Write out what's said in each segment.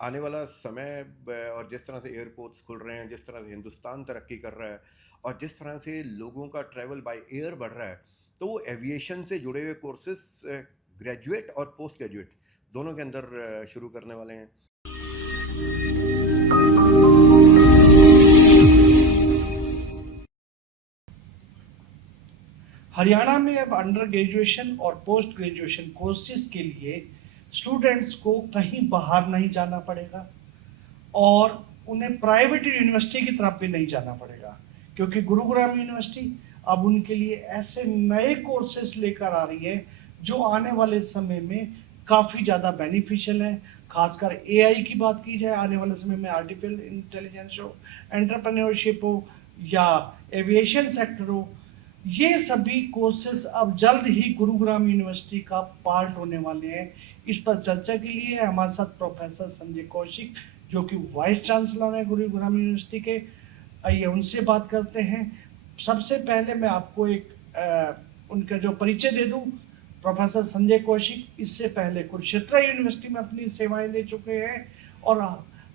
आने वाला समय और जिस तरह से एयरपोर्ट्स खुल रहे हैं, जिस तरह से हिंदुस्तान तरक्की कर रहा है और जिस तरह से लोगों का ट्रैवल बाय एयर बढ़ रहा है, तो वो एविएशन से जुड़े हुए कोर्सेस ग्रेजुएट और पोस्ट ग्रेजुएट दोनों के अंदर शुरू करने वाले हैं। हरियाणा में अब अंडर ग्रेजुएशन और पोस्ट ग्रेजुएशन कोर्सेज के लिए स्टूडेंट्स को कहीं बाहर नहीं जाना पड़ेगा और उन्हें प्राइवेट यूनिवर्सिटी की तरफ भी नहीं जाना पड़ेगा, क्योंकि गुरुग्राम यूनिवर्सिटी अब उनके लिए ऐसे नए कोर्सेज लेकर आ रही है जो आने वाले समय में काफ़ी ज़्यादा बेनिफिशियल है। खासकर एआई की बात की जाए, आने वाले समय में आर्टिफिशियल इंटेलिजेंस हो, एंटरप्रेन्योरशिप हो या एविएशन सेक्टर हो, ये सभी कोर्सेज अब जल्द ही गुरुग्राम यूनिवर्सिटी का पार्ट होने वाले हैं। इस पर चर्चा के लिए हमारे साथ प्रोफेसर संजय कौशिक, जो कि वाइस चांसलर हैं गुरुग्राम यूनिवर्सिटी के। आइए उनसे बात करते हैं। सबसे पहले मैं आपको उनका जो परिचय दे दूं। प्रोफेसर संजय कौशिक इससे पहले कुरुक्षेत्र यूनिवर्सिटी में अपनी सेवाएं दे चुके हैं और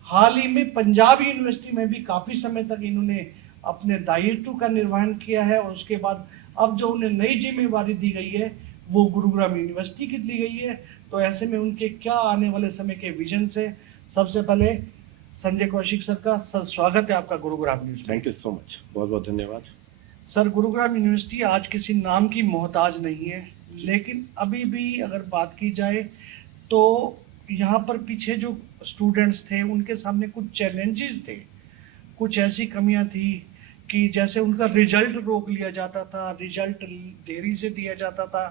हाल ही में पंजाब यूनिवर्सिटी में भी काफ़ी समय तक इन्होंने अपने दायित्व का निर्वहन किया है और उसके बाद अब जो उन्हें नई जिम्मेवारी दी गई है वो गुरुग्राम यूनिवर्सिटी की दी गई है। तो ऐसे में उनके क्या आने वाले समय के विजन से, सबसे पहले संजय कौशिक सर का सर स्वागत है आपका Gurugram university. Thank you so much, बहुत बहुत धन्यवाद। सर, गुरुग्राम यूनिवर्सिटी आज किसी नाम की मोहताज नहीं है, लेकिन अभी भी अगर बात की जाए तो यहाँ पर पीछे जो स्टूडेंट्स थे उनके सामने कुछ चैलेंजेस थे, कुछ ऐसी कमियां थी कि जैसे उनका रिजल्ट रोक लिया जाता था, रिजल्ट देरी से दिया जाता था।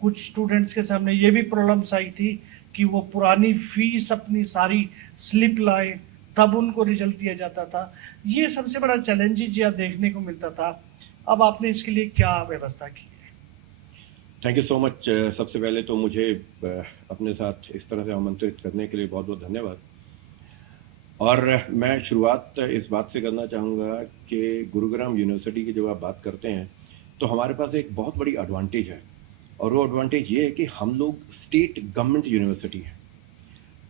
कुछ स्टूडेंट्स के सामने ये भी प्रॉब्लम्स आई थी कि वो पुरानी फीस अपनी सारी स्लिप लाए तब उनको रिजल्ट दिया जाता था। ये सबसे बड़ा चैलेंजेस यह देखने को मिलता था। अब आपने इसके लिए क्या व्यवस्था की है? Thank you so much. सबसे पहले तो मुझे अपने साथ इस तरह से आमंत्रित करने के लिए बहुत बहुत धन्यवाद। और मैं शुरुआत इस बात से करना चाहूँगा कि गुरुग्राम यूनिवर्सिटी की जब आप बात करते हैं तो हमारे पास एक बहुत बड़ी एडवांटेज है, और वो एडवांटेज ये है कि हम लोग स्टेट गवर्नमेंट यूनिवर्सिटी है।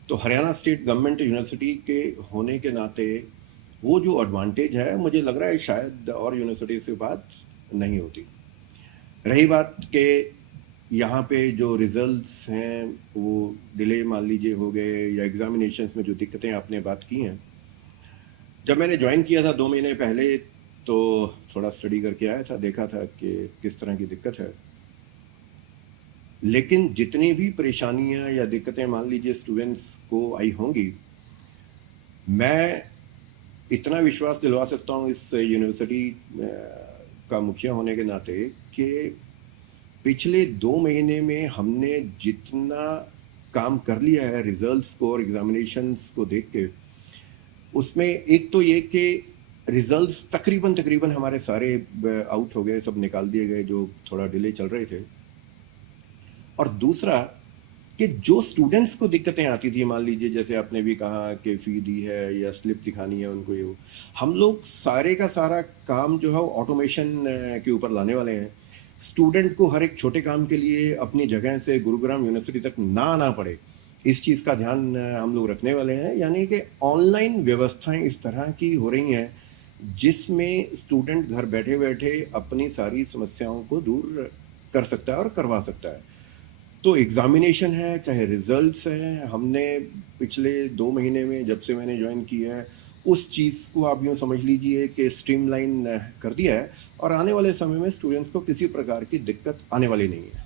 तो हरियाणा स्टेट गवर्नमेंट यूनिवर्सिटी के होने के नाते वो जो एडवांटेज है, मुझे लग रहा है शायद और यूनिवर्सिटी से बात नहीं होती। रही बात कि यहाँ पे जो रिजल्ट्स हैं वो डिले मान लीजिए हो गए, या एग्जामिनेशंस में जो दिक्कतें आपने बात की हैं, जब मैंने ज्वाइन किया था 2 महीने पहले तो थोड़ा स्टडी करके आया था, देखा था कि किस तरह की दिक्कत है। लेकिन जितनी भी परेशानियां या दिक्कतें मान लीजिए स्टूडेंट्स को आई होंगी, मैं इतना विश्वास दिलवा सकता हूँ इस यूनिवर्सिटी का मुखिया होने के नाते कि पिछले 2 महीने में हमने जितना काम कर लिया है रिजल्ट्स को और एग्जामिनेशंस को देख के, उसमें एक तो ये कि रिजल्ट्स तकरीबन हमारे सारे आउट हो गए, सब निकाल दिए गए जो थोड़ा डिले चल रहे थे। और दूसरा कि जो स्टूडेंट्स को दिक्कतें आती थी, मान लीजिए जैसे आपने भी कहा कि फ़ी दी है या स्लिप दिखानी है उनको, ये हम लोग सारे का सारा काम जो है ऑटोमेशन के ऊपर लाने वाले हैं। स्टूडेंट को हर एक छोटे काम के लिए अपनी जगह से गुरुग्राम यूनिवर्सिटी तक ना आना पड़े, इस चीज़ का ध्यान हम लोग रखने वाले हैं। यानी कि ऑनलाइन व्यवस्थाएं इस तरह की हो रही हैं जिसमें स्टूडेंट घर बैठे बैठे अपनी सारी समस्याओं को दूर कर सकता है और करवा सकता है। तो एग्जामिनेशन है चाहे रिजल्ट्स हैं, हमने पिछले 2 महीने में जब से मैंने ज्वाइन किया है उस चीज़ को आप यूँ समझ लीजिए कि स्ट्रीमलाइन कर दिया है, और आने वाले समय में स्टूडेंट्स को किसी प्रकार की दिक्कत आने वाली नहीं है।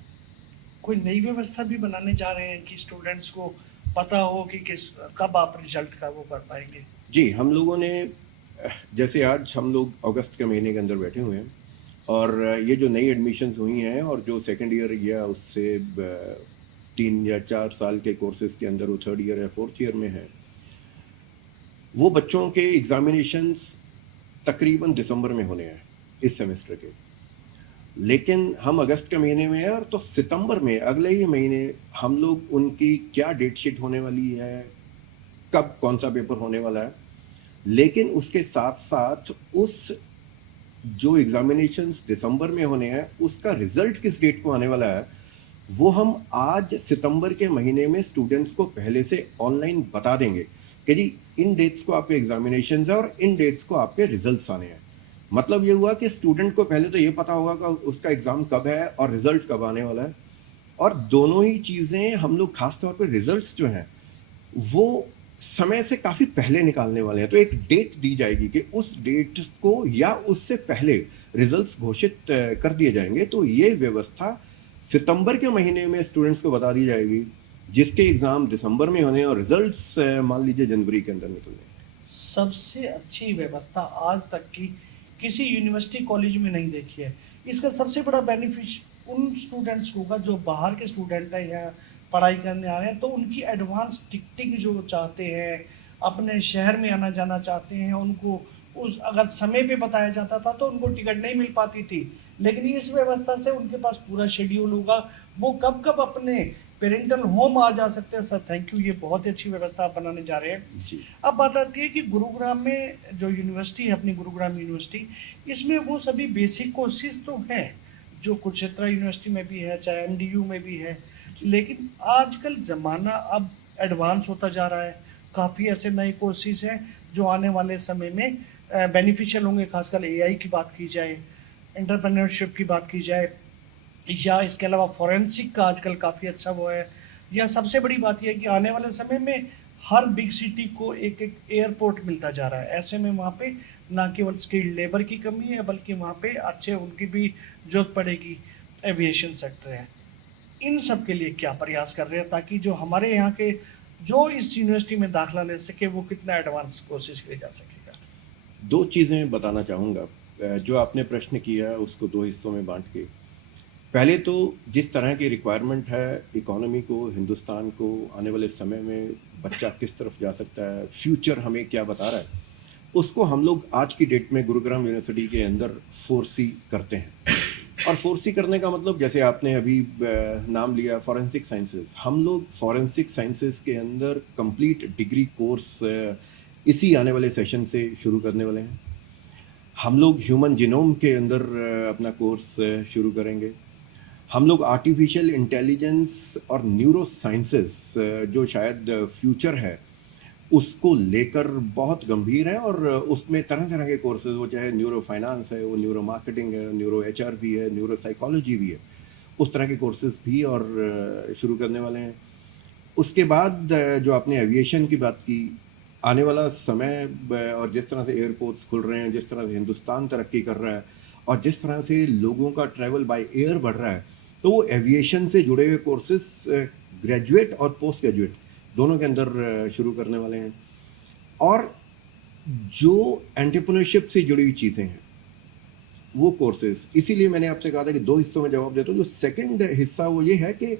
कोई नई व्यवस्था भी बनाने जा रहे हैं कि स्टूडेंट्स को पता हो कि किस कब आप रिजल्ट का वो कर पाएंगे? जी, हम लोगों ने जैसे आज हम लोग अगस्त के महीने के अंदर बैठे हुए हैं, और ये जो नई एडमिशन्स हुई हैं और जो सेकेंड ईयर या उससे 3 या 4 साल के कोर्सेज के अंदर वो थर्ड ईयर या फोर्थ ईयर में है, वो बच्चों के एग्जामिनेशंस तकरीबन दिसंबर में होने हैं इस सेमेस्टर के। लेकिन हम अगस्त के महीने में हैं, और तो सितंबर में अगले ही महीने हम लोग उनकी क्या डेट शीट होने वाली है, कब कौन सा पेपर होने वाला है, लेकिन उसके साथ साथ उस जो एग्जामिनेशंस दिसंबर में होने हैं उसका रिजल्ट किस डेट को आने वाला है, वो हम आज सितंबर के महीने में स्टूडेंट्स को पहले से ऑनलाइन बता देंगे कि जी इन डेट्स को आपके एग्जामिनेशन है और इन डेट्स को आपके रिजल्ट्स आने हैं। मतलब ये हुआ कि स्टूडेंट को पहले तो ये पता होगा कि उसका एग्जाम कब है और रिजल्ट कब आने वाला है, और दोनों ही चीज़ें हम लोग खास तौर पर रिजल्ट्स जो हैं वो समय से काफ़ी पहले निकालने वाले हैं। तो एक डेट दी जाएगी कि उस डेट को या उससे पहले रिजल्ट्स घोषित कर दिए जाएंगे। तो ये व्यवस्था सितंबर के महीने में स्टूडेंट्स को बता दी जाएगी, जिसके एग्ज़ाम दिसंबर में होने और रिजल्ट्स मान लीजिए जनवरी के अंदर निकलने। सबसे अच्छी व्यवस्था आज तक की किसी यूनिवर्सिटी कॉलेज में नहीं देखी है। इसका सबसे बड़ा बेनिफिट उन स्टूडेंट्स को होगा जो बाहर के स्टूडेंट हैं या पढ़ाई करने आ रहे हैं, तो उनकी एडवांस टिकटिंग जो चाहते हैं, अपने शहर में आना जाना चाहते हैं, उनको उस अगर समय पे बताया जाता था तो उनको टिकट नहीं मिल पाती थी। लेकिन इस व्यवस्था से उनके पास पूरा शेड्यूल होगा, वो कब कब अपने पेरेंटल होम आ जा सकते हैं। सर थैंक यू, ये बहुत ही अच्छी व्यवस्था आप बनाने जा रहे हैं। जी। अब बात आती है कि गुरुग्राम में जो यूनिवर्सिटी है, अपनी गुरुग्राम यूनिवर्सिटी, इसमें वो सभी बेसिक कोर्सेज तो हैं जो कुरुक्षेत्र यूनिवर्सिटी में भी है, चाहे एमडीयू में भी है, लेकिन आजकल ज़माना अब एडवांस होता जा रहा है। काफ़ी ऐसे नए कोर्सेज हैं जो आने वाले समय में बेनिफिशियल होंगे। खासकर एआई की बात की जाए, एंटरप्रेन्योरशिप की बात की जाए, या इसके अलावा फॉरेंसिक का आजकल काफ़ी अच्छा वो है। या सबसे बड़ी बात यह है कि आने वाले समय में हर बिग सिटी को एक एक एयरपोर्ट मिलता जा रहा है। ऐसे में वहाँ पे ना केवल स्किल्ड लेबर की कमी है, बल्कि वहाँ पे अच्छे उनकी भी जरूरत पड़ेगी। एविएशन सेक्टर है, इन सब के लिए क्या प्रयास कर रहे हैं ताकि जो हमारे यहाँ के जो इस यूनिवर्सिटी में दाखिला ले सके वो कितना एडवांस कोशिश की जा सकेगा। दो चीज़ें बताना चाहूँगा। जो आपने प्रश्न किया उसको दो हिस्सों में बांट के, पहले तो जिस तरह की रिक्वायरमेंट है इकोनॉमी को, हिंदुस्तान को आने वाले समय में बच्चा किस तरफ जा सकता है, फ्यूचर हमें क्या बता रहा है, उसको हम लोग आज की डेट में गुरुग्राम यूनिवर्सिटी के अंदर फोरसी करते हैं। और फोरसी करने का मतलब जैसे आपने अभी नाम लिया फॉरेंसिक साइंसेस, हम लोग फॉरेंसिक साइंसेस के अंदर कंप्लीट डिग्री कोर्स इसी आने वाले सेशन से शुरू करने वाले हैं। हम लोग ह्यूमन जीनोम के अंदर अपना कोर्स शुरू करेंगे। हम लोग आर्टिफिशियल इंटेलिजेंस और न्यूरो साइंसेस जो शायद फ्यूचर है उसको लेकर बहुत गंभीर है, और उसमें तरह तरह के कोर्सेज, वो चाहे न्यूरो फाइनेंस है, वो न्यूरो मार्केटिंग है, न्यूरो एचआर भी है, न्यूरो साइकोलॉजी भी है, उस तरह के कोर्सेज भी और शुरू करने वाले हैं। उसके बाद जो आपने एविएशन की बात की, आने वाला समय और जिस तरह से एयरपोर्ट्स खुल रहे हैं, जिस तरह से हिंदुस्तान तरक्की कर रहा है और जिस तरह से लोगों का ट्रैवल बाय एयर बढ़ रहा है, तो वो एविएशन से जुड़े हुए कोर्सेज ग्रेजुएट और पोस्ट ग्रेजुएट दोनों के अंदर शुरू करने वाले हैं। और जो एंटरप्रेन्योरशिप से जुड़ी हुई चीज़ें हैं वो कोर्सेज, इसीलिए मैंने आपसे कहा था कि दो हिस्सों में जवाब देता हूँ। जो सेकंड हिस्सा वो ये है कि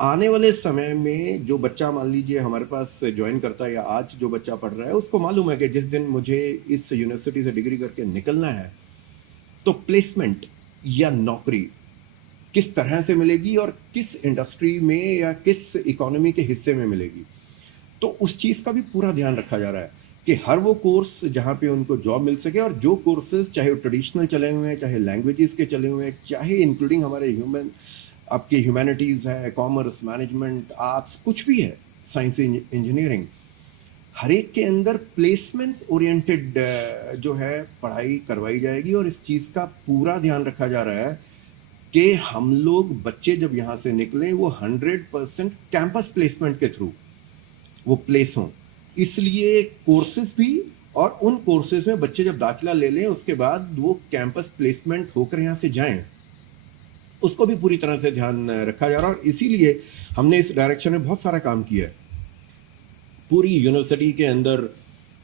आने वाले समय में जो बच्चा मान लीजिए हमारे पास ज्वाइन करता है या आज जो बच्चा पढ़ रहा है, उसको मालूम है कि जिस दिन मुझे इस यूनिवर्सिटी से डिग्री करके निकलना है तो प्लेसमेंट या नौकरी किस तरह से मिलेगी और किस इंडस्ट्री में या किस इकोनॉमी के हिस्से में मिलेगी। तो उस चीज़ का भी पूरा ध्यान रखा जा रहा है कि हर वो कोर्स जहाँ पे उनको जॉब मिल सके, और जो कोर्सेज चाहे वो ट्रेडिशनल चले हुए हैं, चाहे लैंग्वेजेस के चले हुए हैं, चाहे इंक्लूडिंग हमारे आपकी ह्यूमैनिटीज़ है, कॉमर्स, मैनेजमेंट, आर्ट्स, कुछ भी है, साइंस, इंजीनियरिंग, हर एक के अंदर प्लेसमेंट्स ओरिएंटेड जो है पढ़ाई करवाई जाएगी। और इस चीज़ का पूरा ध्यान रखा जा रहा है कि हम लोग बच्चे जब यहाँ से निकलें वो 100% कैंपस प्लेसमेंट के थ्रू वो प्लेस हों। इसलिए कोर्सेज भी, और उन कोर्सेज में बच्चे जब दाखिला ले लें उसके बाद वो कैंपस प्लेसमेंट होकर यहाँ से जाएं, उसको भी पूरी तरह से ध्यान रखा जा रहा है। और इसीलिए हमने इस डायरेक्शन में बहुत सारा काम किया है। पूरी यूनिवर्सिटी के अंदर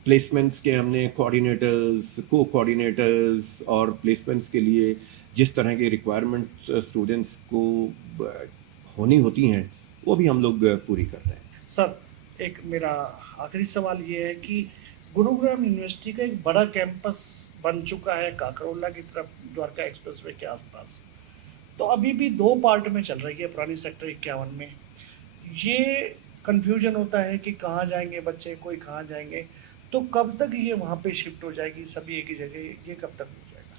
प्लेसमेंट्स के हमने कोऑर्डिनेटर्स, को कोऑर्डिनेटर्स और प्लेसमेंट्स के लिए जिस तरह की रिक्वायरमेंट स्टूडेंट्स को होनी होती हैं वो भी हम लोग पूरी कर रहे हैं। सर एक मेरा आखिरी सवाल ये है कि गुरुग्राम यूनिवर्सिटी का एक बड़ा कैंपस बन चुका है काकरोला की तरफ, द्वारका एक्सप्रेसवे के आसपास, तो अभी भी 2 पार्ट में चल रही है पुरानी सेक्टर 51 में। ये कंफ्यूजन होता है कि कहाँ जाएंगे बच्चे, कोई कहाँ जाएंगे, तो कब तक ये वहाँ पे शिफ्ट हो जाएगी सभी एक ही जगह, ये कब तक हो जाएगा?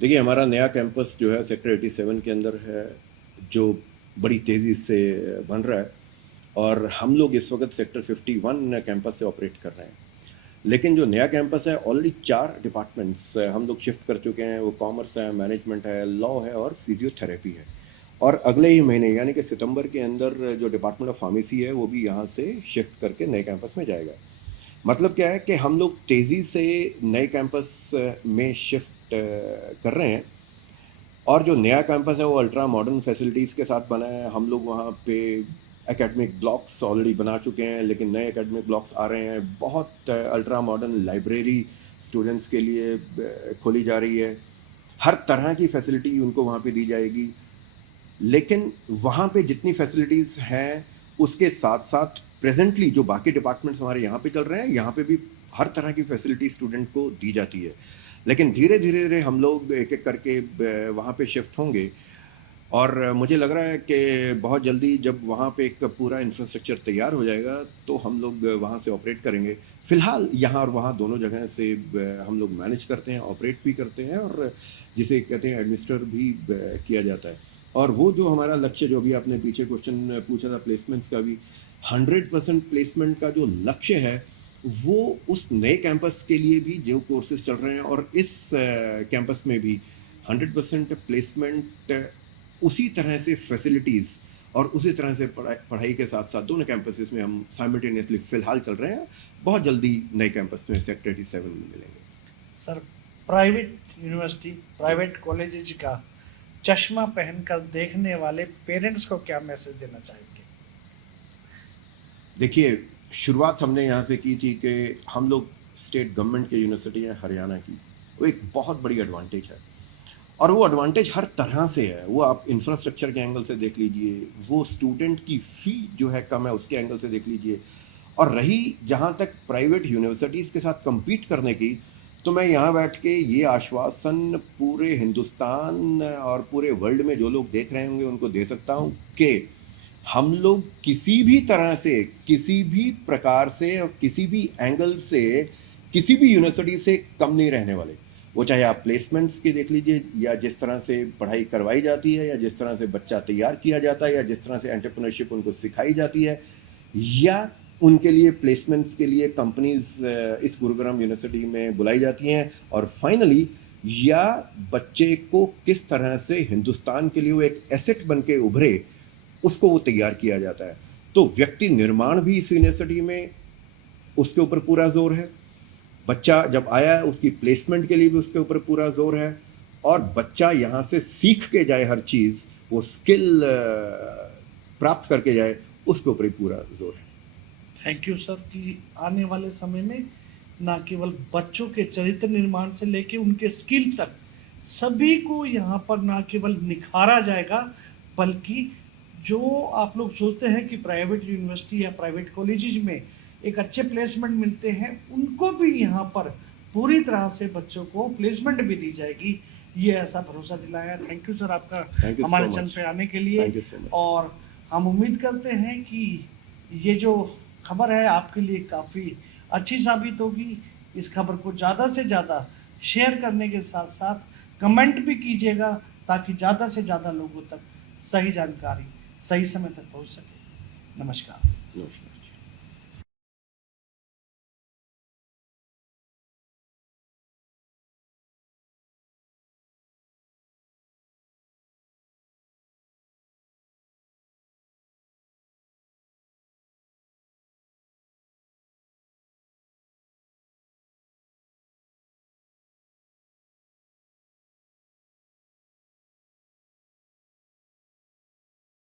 देखिए हमारा नया कैंपस जो है सेक्टर 87 के अंदर है, जो बड़ी तेज़ी से बन रहा है और हम लोग इस वक्त सेक्टर 51 कैंपस से ऑपरेट कर रहे हैं। लेकिन जो नया कैंपस है ऑलरेडी 4 डिपार्टमेंट्स हम लोग शिफ्ट कर चुके हैं। वो कॉमर्स है, मैनेजमेंट है, लॉ है और फिजियोथेरेपी है। और अगले ही महीने यानी कि सितंबर के अंदर जो डिपार्टमेंट ऑफ फार्मेसी है वो भी यहाँ से शिफ्ट करके नए कैंपस में जाएगा। मतलब क्या है कि हम लोग तेज़ी से नए कैंपस में शिफ्ट कर रहे हैं और जो नया कैंपस है वो अल्ट्रा मॉडर्न फैसिलिटीज़ के साथ बना है। हम लोग वहाँ पे एकेडमिक ब्लॉक्स ऑलरेडी बना चुके हैं, लेकिन नए एकेडमिक ब्लॉक्स आ रहे हैं। बहुत अल्ट्रा मॉडर्न लाइब्रेरी स्टूडेंट्स के लिए खोली जा रही है। हर तरह की फैसिलिटी उनको वहाँ पे दी जाएगी। लेकिन वहाँ पे जितनी फैसिलिटीज़ हैं उसके साथ साथ प्रेजेंटली जो बाकी डिपार्टमेंट्स हमारे यहाँ पे चल रहे हैं, यहाँ पे भी हर तरह की फैसिलिटी स्टूडेंट को दी जाती है। लेकिन धीरे धीरे हम लोग एक एक करके वहाँ पे शिफ्ट होंगे और मुझे लग रहा है कि बहुत जल्दी जब वहाँ पे एक पूरा इंफ्रास्ट्रक्चर तैयार हो जाएगा तो हम लोग वहाँ से ऑपरेट करेंगे। फ़िलहाल यहाँ और वहाँ दोनों जगह से हम लोग मैनेज करते हैं, ऑपरेट भी करते हैं और जिसे कहते हैं एडमिनिस्टर भी किया जाता है। और वो जो हमारा लक्ष्य, जो भी आपने पीछे क्वेश्चन पूछा था प्लेसमेंट्स का भी, 100% प्लेसमेंट का जो लक्ष्य है वो उस नए कैंपस के लिए भी जो कोर्सेज चल रहे हैं और इस कैंपस में भी 100% प्लेसमेंट, उसी तरह से फैसिलिटीज़ और उसी तरह से पढ़ाई के साथ साथ दोनों कैंपसेस में हम साइमल्टेनियसली फ़िलहाल चल रहे हैं। बहुत जल्दी नए कैंपस में सेक्टर 87 में मिलेंगे। Sir, private university, private college का चश्मा पहनकर देखने वाले पेरेंट्स को क्या मैसेज देना चाहेंगे? देखिए, शुरुआत हमने यहाँ से की थी कि हम लोग स्टेट गवर्नमेंट की यूनिवर्सिटी है हरियाणा की, वो एक बहुत बड़ी एडवांटेज है और वो एडवांटेज हर तरह से है। वो आप इंफ्रास्ट्रक्चर के एंगल से देख लीजिए, वो स्टूडेंट की फ़ी जो है कम है उसके एंगल से देख लीजिए। और रही जहाँ तक प्राइवेट यूनिवर्सिटीज़ के साथ compete करने की, तो मैं यहाँ बैठ के ये आश्वासन पूरे हिंदुस्तान और पूरे वर्ल्ड में जो लोग देख रहे होंगे उनको दे सकता हूँ कि हम लोग किसी भी तरह से, किसी भी प्रकार से और किसी भी एंगल से किसी भी यूनिवर्सिटी से कम नहीं रहने वाले। वो चाहे आप प्लेसमेंट्स की देख लीजिए, या जिस तरह से पढ़ाई करवाई जाती है, या जिस तरह से बच्चा तैयार किया जाता है, या जिस तरह से एंटरप्रेन्योरशिप उनको सिखाई जाती है, या उनके लिए प्लेसमेंट्स के लिए कंपनीज इस गुरुग्राम यूनिवर्सिटी में बुलाई जाती हैं, और फाइनली या बच्चे को किस तरह से हिंदुस्तान के लिए वो एक एसेट बन के उभरे, उसको वो तैयार किया जाता है। तो व्यक्ति निर्माण भी इस यूनिवर्सिटी में उसके ऊपर पूरा जोर है। बच्चा जब आया है उसकी प्लेसमेंट के लिए भी उसके ऊपर पूरा जोर है, और बच्चा यहाँ से सीख के जाए हर चीज़, वो स्किल प्राप्त करके जाए, उसके ऊपर ही पूरा जोर है। थैंक यू सर कि आने वाले समय में ना केवल बच्चों के चरित्र निर्माण से लेके उनके स्किल तक सभी को यहाँ पर ना केवल निखारा जाएगा, बल्कि जो आप लोग सोचते हैं कि प्राइवेट यूनिवर्सिटी या प्राइवेट कॉलेजेज में एक अच्छे प्लेसमेंट मिलते हैं, उनको भी यहाँ पर पूरी तरह से बच्चों को प्लेसमेंट भी दी जाएगी, ये ऐसा भरोसा दिलाया। थैंक यू सर आपका हमारे चैनल पे आने के लिए। और हम उम्मीद करते हैं कि ये जो खबर है आपके लिए काफ़ी अच्छी साबित होगी। इस खबर को ज़्यादा से ज़्यादा शेयर करने के साथ साथ कमेंट भी कीजिएगा, ताकि ज़्यादा से ज़्यादा लोगों तक सही जानकारी सही समय तक पहुंच सके। नमस्कार। नमस्कार।